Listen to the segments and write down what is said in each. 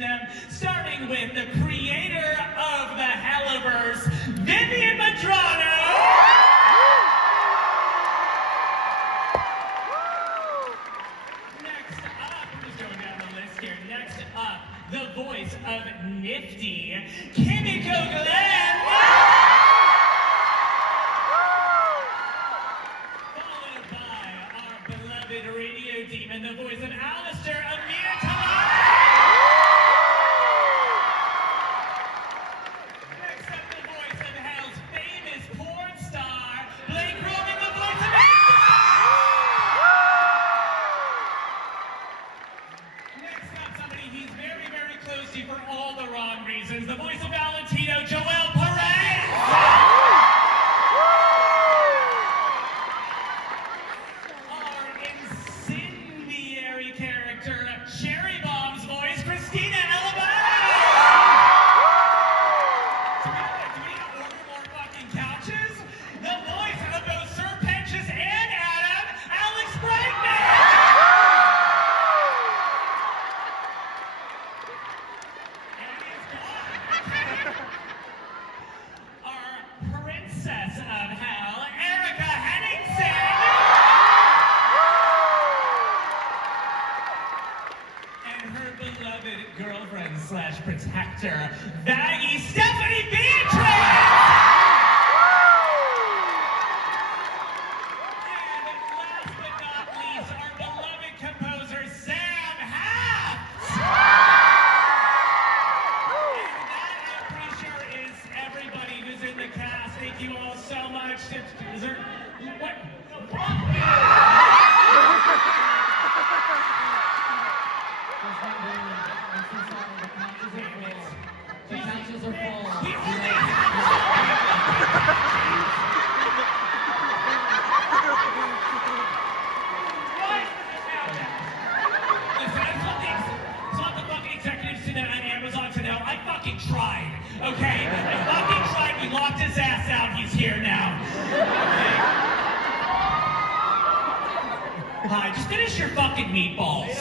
them, starting with the creator of the Helliverse, Vivian Madrano. Next up, we're just going down the list here. Next up, the voice of Nifty, Kimiko Glenn. Followed by our beloved radio demon, the voice of Alistair, Amir Talai. Next up, the voice of Hell's famous porn star, Blake Roman, the voice of Next up, somebody he's very, very close to for all the wrong reasons, the voice of Valentino, Joel Perez. Our incendiary character, Cherry Bomb's voice, Christina Elabay. Do we need to order more fucking couches? The voice of both Sir Pentious and Adam, Alex Bregman. Our princess of hell, Erica Henningsen. And her beloved girlfriend slash protector, Vaggie Stephanie Beatrice. And last but not least, our beloved composer, Sam Haft. And that, I'm pretty sure, is everybody who's in the cast. Thank you all so much. Is there... What? The couches are full. We only Listen, I told the fucking executives to know at Amazon to know I fucking tried, okay? I fucking tried. We locked his ass out. He's here now. Okay? Hi, just finish your fucking meatballs.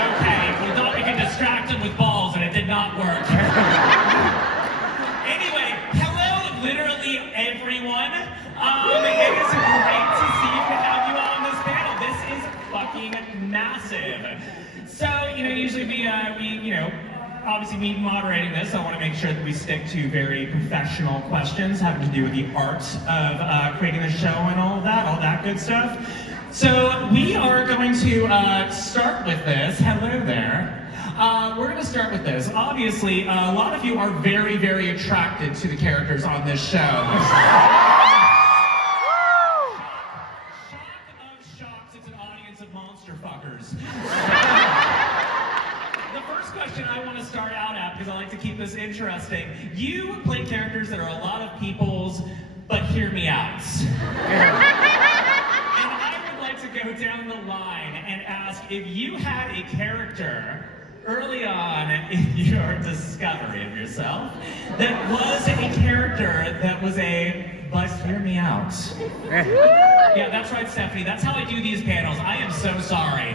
Okay, we thought we could distract him with balls, and it did not work. Anyway, hello, literally everyone. It is great to see you and have you all on this panel. This is fucking massive. So, usually we obviously me moderating this, I want to make sure that we stick to very professional questions having to do with the art of creating the show and all that good stuff. So we are going to start with this. Hello there. We're going to start with this. Obviously, a lot of you are very, very attracted to the characters on this show. Shock of shocks, it's an audience of monster fuckers. The first question I want to start out at, because I like to keep this interesting, you play characters that are a lot of people's, but hear me out. And I would like to go down the line and ask if you had a character early on in your discovery of yourself that was a character that was a, but hear me out. Yeah, that's right, Stephanie. That's how I do these panels. I am so sorry.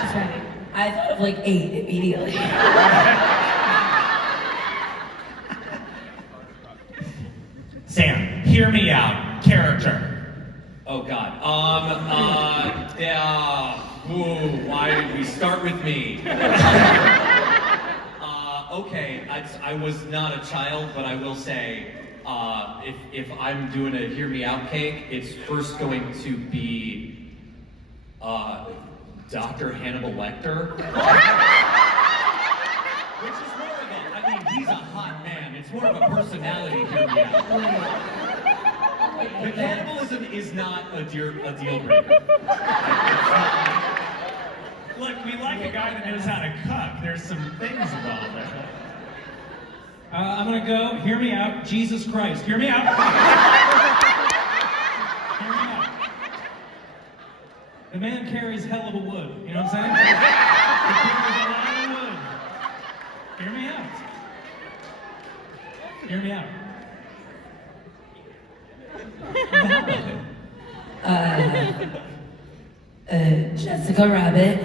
She's right. I thought of like 8 immediately. Sam, hear me out. Character. Oh God. Why did we start with me? Okay, I was not a child, but I will say, if I'm doing a hear me out cake, it's first going to be Dr. Hannibal Lecter. Which is more of a, he's a hot man. It's more of a personality hear me out. The cannibalism is not a deal breaker. Look, we like a guy that knows how to cook. There's some things involved there. I'm gonna go, hear me out, Jesus Christ. Hear me out. Hear me out. The man carries hell of a wood, you know what I'm saying? He carries a lot of wood. Hear me out. Hear me out. Jessica Rabbit.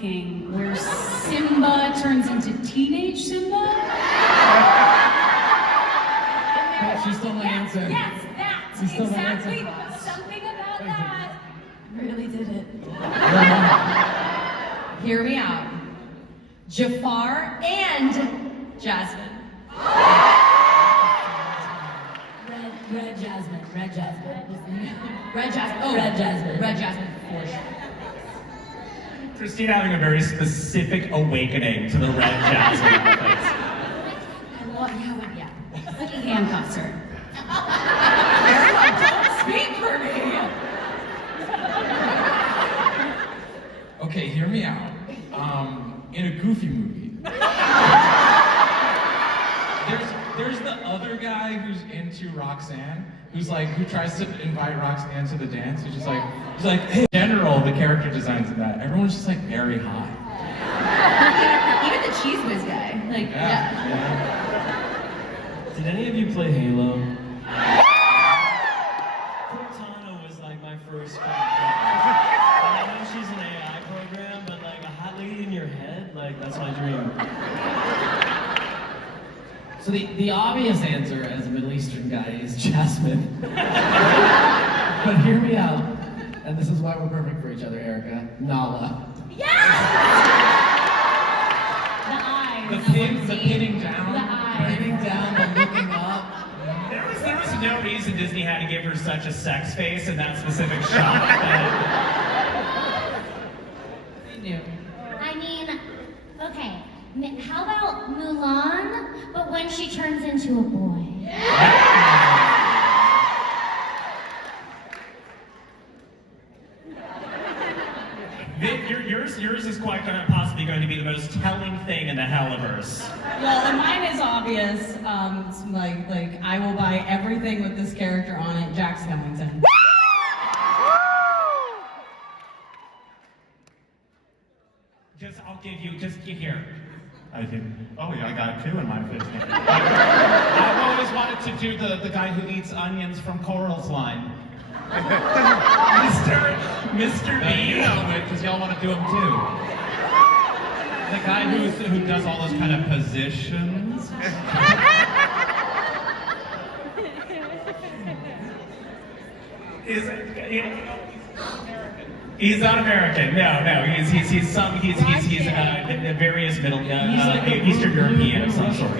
King where Simba turns into teenage Simba? She stole my answer. Yes, that. You stole my Exactly. answer. Something about that. Really did it. Hear me out. Jafar and Jasmine. Red Jasmine. Red Jasmine. Red Jasmine. Oh, Red Jasmine. Red Jasmine for sure. Christina having a very specific awakening to the red jasmine outfits. I love yeah. Like he handcuffs her. Speak for me. Okay, hear me out. In a Goofy movie, there's the other guy who's into Roxanne, who tries to invite Roxanne to the dance. He's like, hey, in general, the character designs of that, everyone's just like very hot. Even the cheese whiz guy. Like, Yeah. Did any of you play Halo? Cortana was like my first kind of and I know she's an AI program, but like a hot lady in your head, like that's my dream. So the obvious answer as a Middle Eastern guy is Jasmine. But hear me out, and this is why we're perfect for each other, Erica. Nala. the eyes. The pinning down. The eyes. Pinning down, the looking up. There was no reason Disney had to give her such a sex face in that specific shot. I mean, okay, how about Mulan, but when she turns into a boy? Yours is quite possibly going to be the most telling thing in the Helliverse. Well, and mine is obvious. It's like I will buy everything with this character on it. Jack Skellington. I'll give you, here. I got two in my fist. I've always wanted to do the guy who eats onions from Coral's line. Mr. B. You know it, because y'all want to do him too. The guy who does all those kind of positions. He's not American. No. He's various Middle Eastern European of some sort.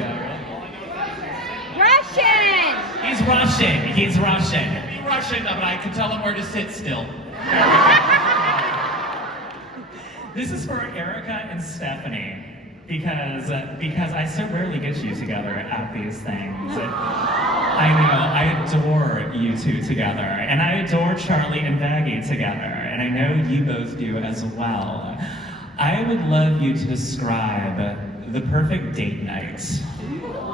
Russian! He's Russian. He's Russian, but I can tell him where to sit still. This is for Erica and Stephanie because I so rarely get you together at these things. I know I adore you two together, and I adore Charlie and Vaggie together, and I know you both do as well. I would love you to describe the perfect date night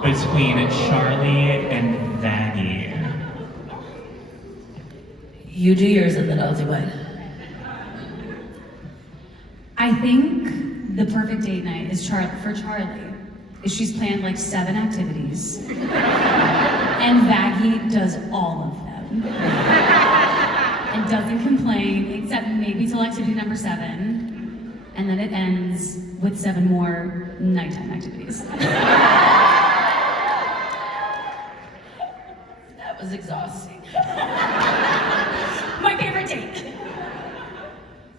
between Charlie and Vaggie. You do yours and then I'll do mine. I think the perfect date night is for Charlie. Is she's planned like 7 activities, and Vaggie does all of them, and doesn't complain except maybe till activity number 7, and then it ends with 7 more nighttime activities. That was exhausting. My favorite date.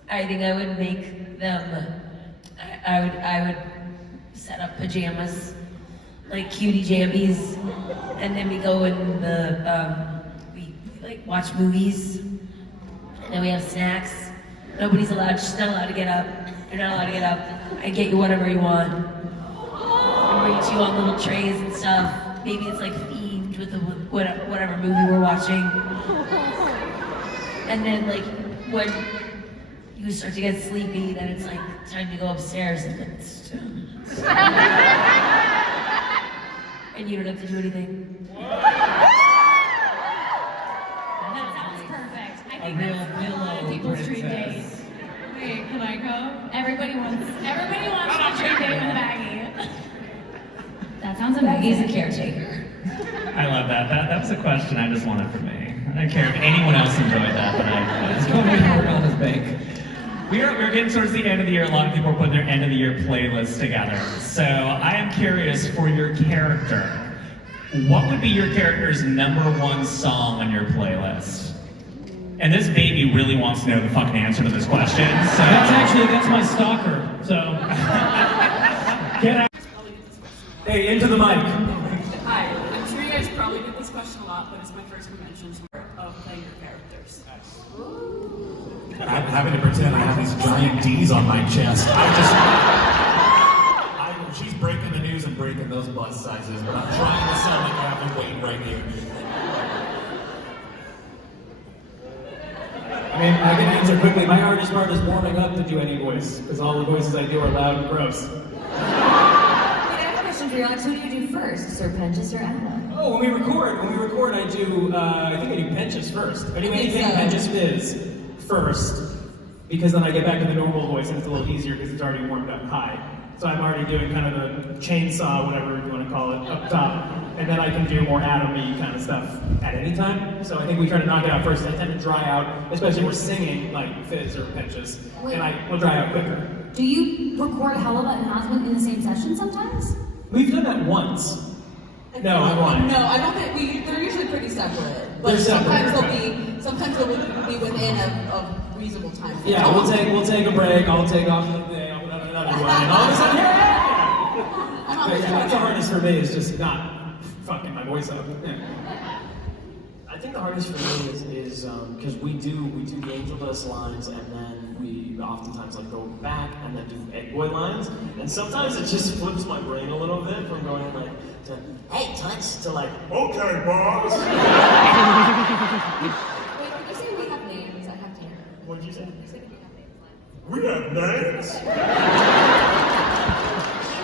I think I would make them. I would set up pajamas, like cutie jammies, and then we go in the we like watch movies, and then we have snacks. She's not allowed to get up. You're not allowed to get up. I get you whatever you want. I bring it to you on little trays and stuff. Maybe it's like themed with whatever movie we're watching. And then like when you start to get sleepy, then it's like time to go upstairs and and you don't have to do anything. That sounds perfect. I A think real that's a lot of pillow people's dream princess. date. Wait, can I go? Everybody wants a dream date with Vaggie. That sounds He's a amazing. caretaker. I love that. That was a question I just wanted for me. I don't care if anyone else enjoyed that, but It's going to be hard on his bank. We're getting towards the end of the year. A lot of people are putting their end of the year playlist together. So I am curious for your character. What would be your character's #1 song on your playlist? And this baby really wants to know the fucking answer to this question. So That's my stalker. So get out. Hey, into the mic. Hi, I'm sure you guys probably get this question a lot, but it's my first convention of playing your characters. I'm having to pretend I have these giant D's on my chest. She's breaking the news and breaking those bust sizes, but I'm trying to sound like I have to wait right here. I mean, I can answer quickly. My hardest part is warming up to do any voice, because all the voices I do are loud and gross. I have a question for you, Alex. Who do you do first, Sir Pentious or Anna? Oh, when we record, I do, I think I do Pentious first. I do anything Pentious Fizz first, because then I get back to the normal voice and it's a little easier because it's already warmed up high. So I'm already doing kind of the chainsaw, whatever you want to call it, up top. And then I can do more Adam-y kind of stuff at any time. So I think we try to knock it out first. I tend to dry out, especially if we're singing like Fizz or Pentious, and I will dry out quicker. Do you record Helena and Hazbin in the same session sometimes? We've done that once. No, I won. No, I don't think they're usually pretty separate. But They're separate, sometimes they'll be within a reasonable time. Yeah, we'll take a break. I'll take off the day. I'll put on another one, and all of a sudden, that's the hardest for me. Is just not fucking my voice up. Yeah. I think the hardest for me is because we do the Angel Dust lines, and then we oftentimes like go back and then do Egg Boy lines, and sometimes it just flips my brain a little bit from going like to hey Toots to like okay boss. Wait, did you say we have names? I have to hear. What did you say? You said we have names. We have names.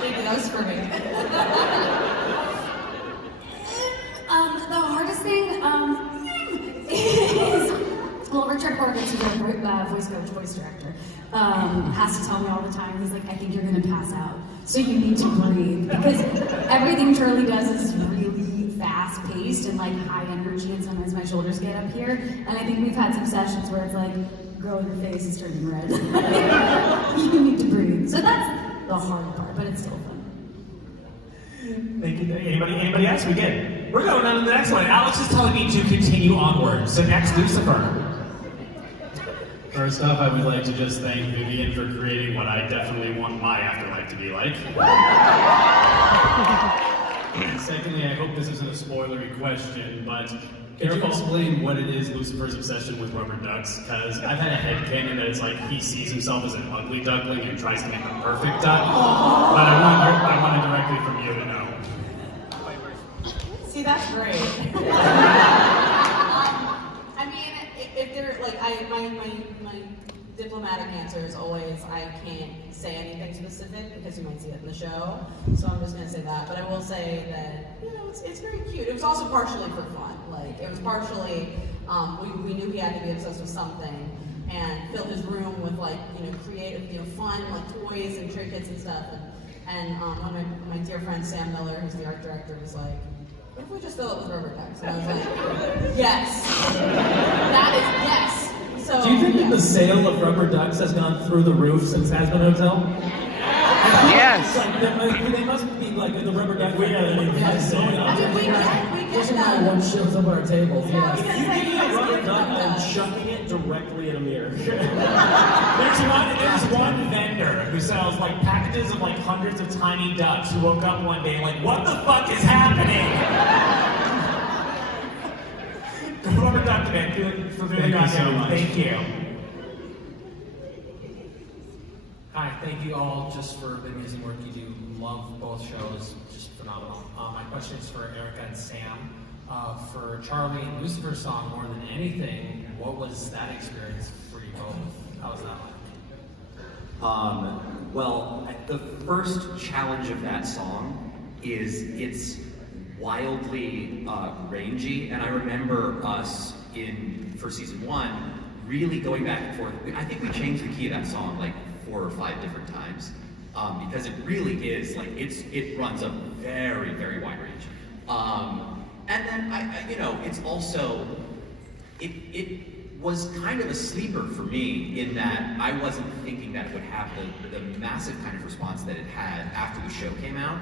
Maybe that was for me. The hardest thing is, well, Richard Horvitz, who's our voice coach, voice director, has to tell me all the time, he's like, I think you're gonna pass out, so you need to breathe. Because everything Charlie does is really fast-paced and like high energy, and sometimes my shoulders get up here. And I think we've had some sessions where it's like, girl, your face is turning red. You need to breathe. So that's the hard part, but it's still fun. Thank you. Anybody else? We good. We're going on to the next one. Alex is telling me to continue onward. So next, Lucifer. First off, I would like to just thank Vivian for creating what I definitely want my afterlife to be like. Secondly, I hope this isn't a spoilery question, but can you explain what it is Lucifer's obsession with rubber ducks? Because I've had a headcanon that it's like he sees himself as an ugly duckling and tries to make the perfect duck. But I want it directly from you to know. See, that's great. I mean, if they're like, my diplomatic answer is always I can't say anything specific because you might see it in the show. So I'm just gonna say that. But I will say that it's very cute. It was also partially for fun. Like it was partially we knew he had to be obsessed with something and fill his room with like creative fun like toys and trinkets and stuff. And one of my dear friend Sam Miller, who's the art director, was like, what if we just fill it with rubber ducks? And I was like, yes. That is yes. So, do you think that the sale of rubber ducks has gone through the roof since Hazbin Hotel? Yes. They must be like the rubber duck. We get that. One shows up on our tables. Yeah, I was You gonna say, getting a rubber duck and chucking it directly at a mirror. There's one vendor who sells like packages of like hundreds of tiny ducks who woke up one day like, what the fuck is happening? Rubber duck event. Thank you so much. Thank you. Hi, thank you all just for the amazing work you do. Love both shows, just phenomenal. My question is for Erica and Sam. For Charlie and Lucifer's song, more than anything, what was that experience for you both? How was that like? Well, the first challenge of that song is it's wildly rangy, and I remember us for season 1 really going back and forth. I think we changed the key of that song like 4 or 5 different times because it really is like it runs a very, very wide range. And then it's also it was kind of a sleeper for me in that I wasn't thinking that it would have the massive kind of response that it had after the show came out.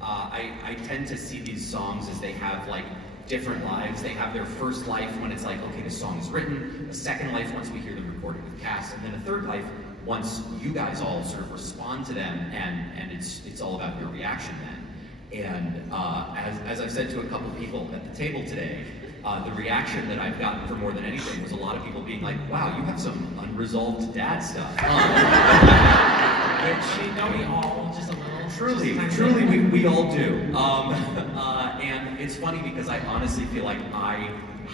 I tend to see these songs as they have like different lives. They have their first life when it's like, okay, the song is written, a second life once we hear them recorded with cast, and then a third life once you guys all sort of respond to them, and it's all about your reaction then. And as I've said to a couple people at the table today, the reaction that I've gotten for more than anything was a lot of people being like, wow, you have some unresolved dad stuff. Which, don't we all, just a little? Truly, we all do. And it's funny because I honestly feel like I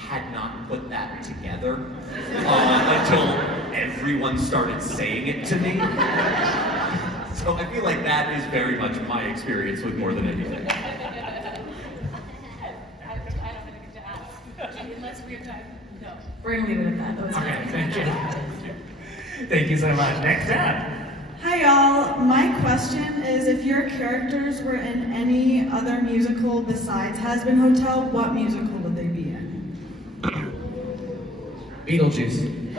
had not put that together until everyone started saying it to me. So I feel like that is very much my experience with more than anything. Unless we have time. No. We're gonna leave it at that. That was Okay, thank you. Thank you so much. Next up. Hi y'all, my question is if your characters were in any other musical besides Hazbin Hotel, what musical would they be in? Beetlejuice.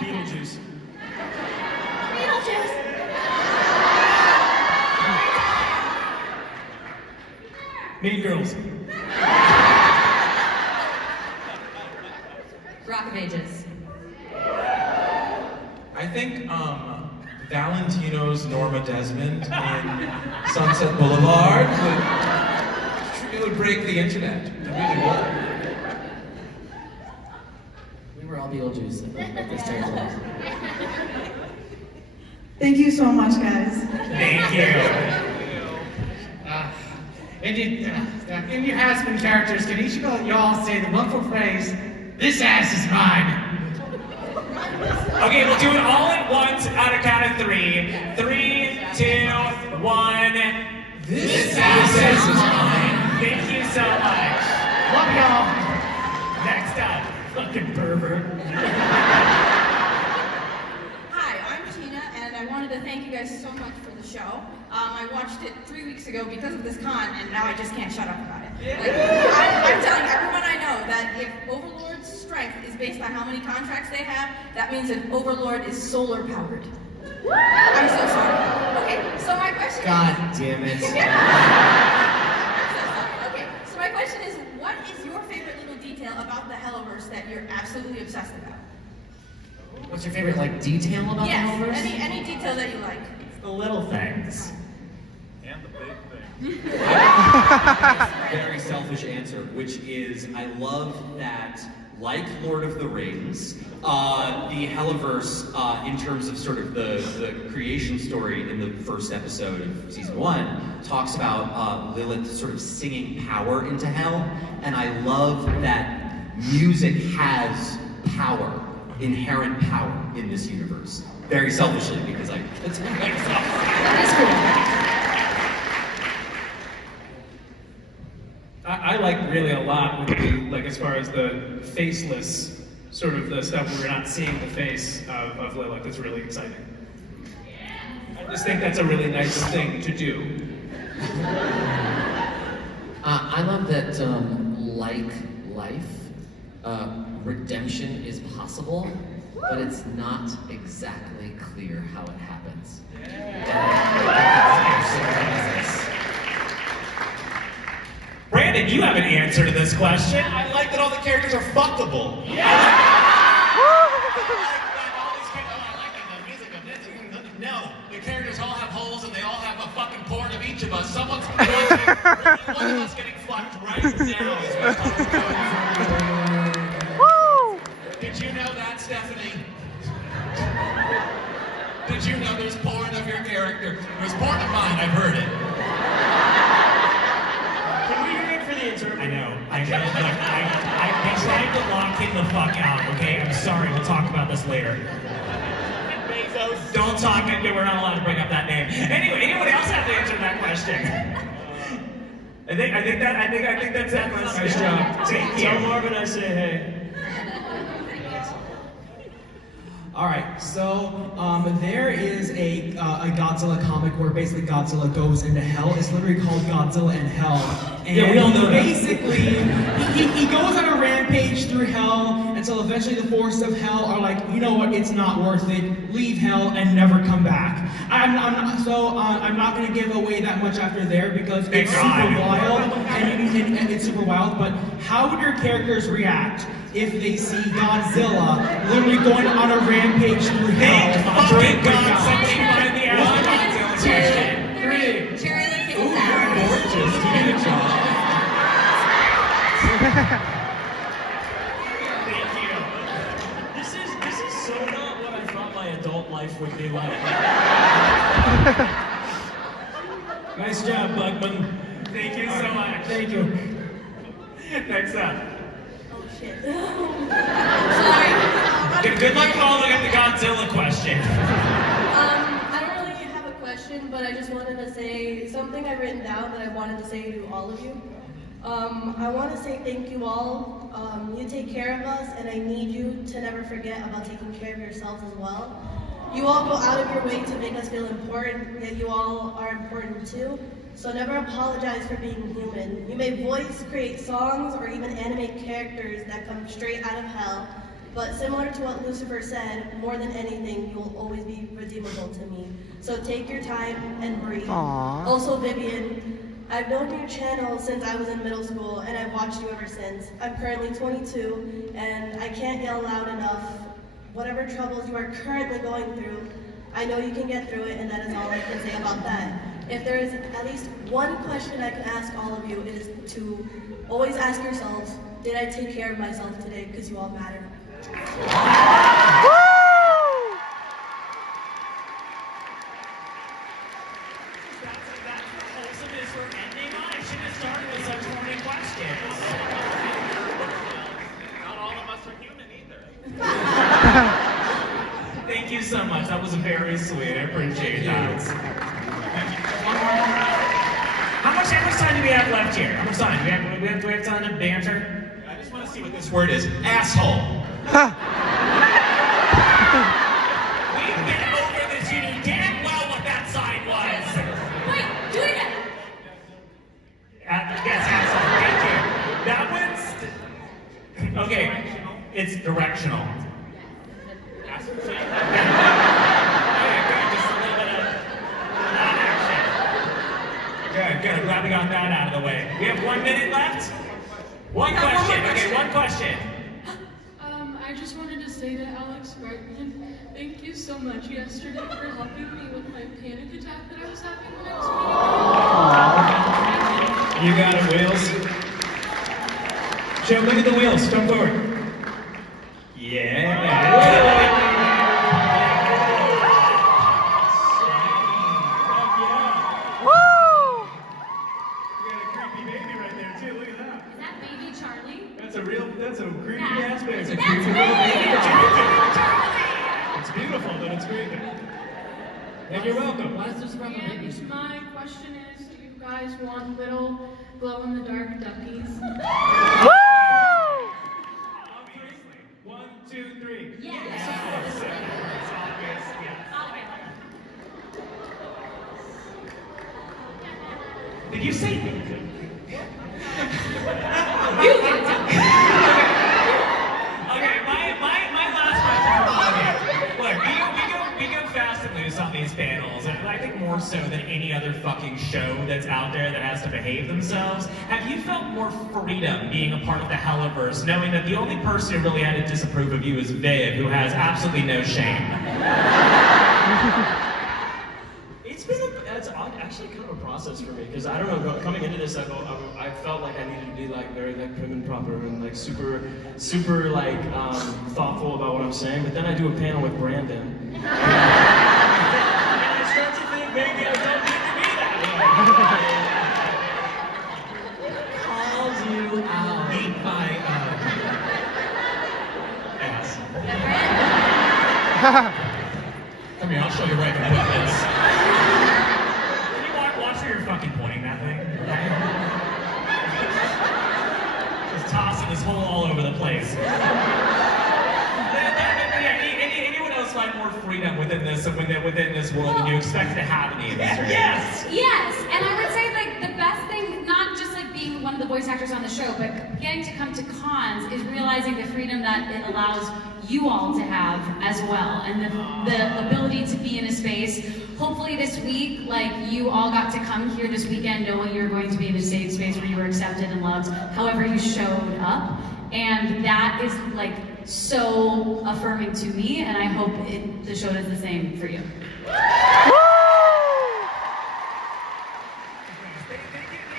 Beetlejuice. Mean Girls. Rock of Ages. I think Valentino's Norma Desmond in Sunset Boulevard would break the internet. It really would. We were all Beetlejuice at this table. Thank you so much, guys. Thank you. In your Hazbin characters, can each of y'all say the wonderful phrase, "This ass is mine"? Okay, we'll do it all at once on a count of 3. 3, 2, 1. This ass is mine. Thank you so much. Love y'all. Next up, fucking pervert. Hi, I'm Tina, and I wanted to thank you guys so much for the show. I watched it 3 weeks ago because of this con, and now I just can't shut up about it. I'm telling everyone I know that if Overlord's strength is based on how many contracts they have, that means an Overlord is solar powered. I'm so sorry. Okay, so my question God damn it. Okay, so my question is, what is your favorite little detail about the Helliverse that you're absolutely obsessed about? What's your favorite detail about the Helliverse? Yes, any detail that you like. The little things. And the big thing. Very selfish answer, which is I love that, like Lord of the Rings, the Helliverse, in terms of sort of the creation story in the first episode of season 1, talks about Lilith sort of singing power into hell, and I love that music has power, inherent power in this universe. Very selfishly, because it's very selfish. That is cool. I like really a lot, like as far as the faceless, sort of the stuff where we're not seeing the face of Lilith. It's really exciting. I just think that's a really nice thing to do. I love that, like life, redemption is possible, but it's not exactly clear how it happens. Brandon, you have an answer to this question. I like that all the characters are fuckable. No, the characters all have holes and they all have a fucking porn of each of us. Someone's one of us getting fucked right now is what's going on. Did you know that, Stephanie? Did you know there's porn of your character? There's porn of mine, I've heard it. Can we wait for the answer? I know. I've been trying to lock him the fuck out, okay? I'm sorry, we'll talk about this later. Don't talk, we're not allowed to bring up that name. Anyway, anyone else have to answer that question? I think that's that question. Nice job. Thank you. Tell Marvin I say hey. All right, so there is a Godzilla comic where basically Godzilla goes into hell. It's literally called Godzilla in Hell. And Yeah, we all know that. basically, he goes on a rampage through hell until eventually the forces of hell are like, you know what, it's not worth it. Leave hell and never come back. I'm not going to give away that much after there because it's super wild and it's super wild. But how would your characters react if they see Godzilla literally going on a rampage through hell? Fucking God, somebody find the ass Godzilla question. 3. Ooh, you're gorgeous. Do a job. Thank you. This is so not what I thought my adult life would be like. Nice job, Bugman. Thank you so much. Thank you. Next up. Shit. Good luck following up the Godzilla question. I don't really have a question, but I just wanted to say something I've written down that I wanted to say to all of you. I want to say thank you all. You take care of us, and I need you to never forget about taking care of yourselves as well. You all go out of your way to make us feel important, yet you all are important too. So never apologize for being human. You may voice, create songs, or even animate characters that come straight out of hell. But similar to what Lucifer said, more than anything, you will always be redeemable to me. So take your time and breathe. Aww. Also, Vivian, I've known your channel since I was in middle school, and I've watched you ever since. I'm currently 22, and I can't yell loud enough. Whatever troubles you are currently going through, I know you can get through it, and that is all I can say about that. If there is at least one question I can ask all of you, it is to always ask yourselves, did I take care of myself today? Because you all matter. Thank you so much. That was very sweet. I appreciate that. How much time do we have left here? How much time? Do we have time to banter? I just want to see what this word is. Asshole. We've been over this. You knew damn well what that sign was. Wait, do it again. Yes, asshole. Thank you. That one's... Okay, it's directional. Good. Glad we got that out of the way. We have 1 minute left? One question. Okay, one question. I just wanted to say to Alex Bartman, thank you so much yesterday for helping me with my panic attack that I was having when I was You got it, Wheels. Joe, look at the wheels. Come forward. Yeah. That's a creepy ass baby. It's a creepy little baby. It's beautiful, but it's creepy. And you're welcome. And my question is, do you guys want little glow-in-the-dark duckies? Obviously. 1, 2, 3. Yes. It's obvious, yes. Did you say... Okay, my last question for all of you. Look, we go fast and loose on these panels, and I think more so than any other fucking show that's out there that has to behave themselves. Have you felt more freedom being a part of the Helliverse, knowing that the only person who really had to disapprove of you is Viv, who has absolutely no shame? It's actually kind of a process for me because I don't know. Coming into this, I felt like I needed to be like very like prim and proper and like super like thoughtful about what I'm saying. But then I do a panel with Brandon, and I start to think maybe I don't need to be that way. Calls you out. Eat my ass. Come here, I'll show you where I can put this. Watch where you're fucking pointing that thing. Just tossing this hole all over the place. Yeah, anyone else find more freedom within this world than you expect to have in the industry? Yes, and I would say like the best thing, not just like being one of the voice actors on the show, but getting to come to cons is realizing the freedom that it allows you all to have as well, and the ability to be in a space. Hopefully this week, like you all got to come here this weekend knowing you're going to be in a safe space where you were accepted and loved, however you showed up, and that is like so affirming to me, and I hope the show does the same for you. Thank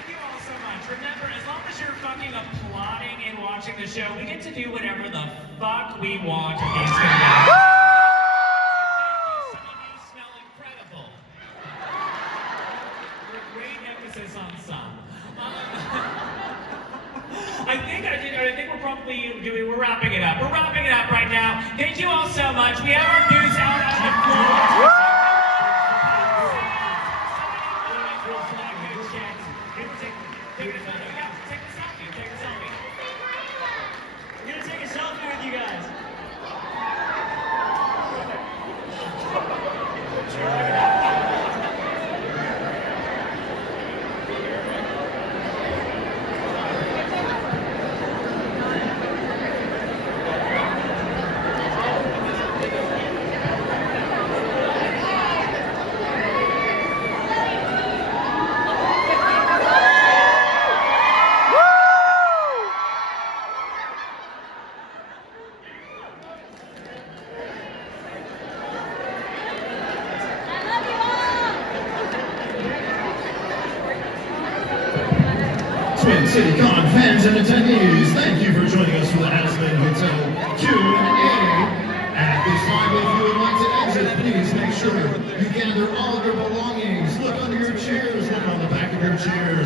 you all so much. Remember, as long as you're fucking applauding and watching the show, we get to do whatever the fuck we want on these things. Some of you smell incredible. Great emphasis on some. I think we're probably we're wrapping it up. We're wrapping it up right now. Thank you all so much. We have our news out on the floor. Take a selfie. We're gonna take a selfie with you guys. Twin City Con fans and attendees, thank you for joining us for the Hazbin Hotel Q&A. At this time, if you would like to exit, please make sure you gather all of your belongings. Look under your chairs, look on the back of your chairs.